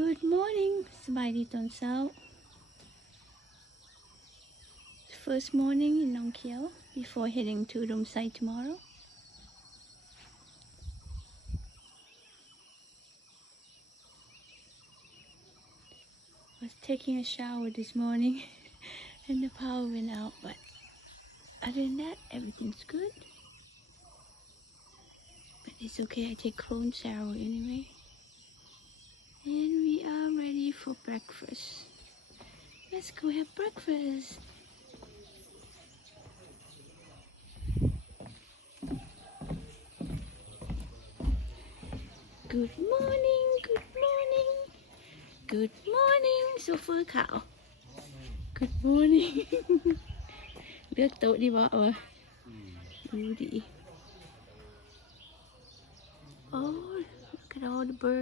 Good morning สบายดีตอนเช้า First morning in Nong Khiaw before heading to Rumsai tomorrow. Was taking a shower this morning and the power went out, but other than that everything's good. But it's okay, I take clone shower anyway. And we are ready for breakfast. Let's go have breakfast. Good morning, good morning, good morning, Sofa Khiaw. Good morning. เลือกโต๊ะดีบ่ดูดิ Oh, look at all the birds.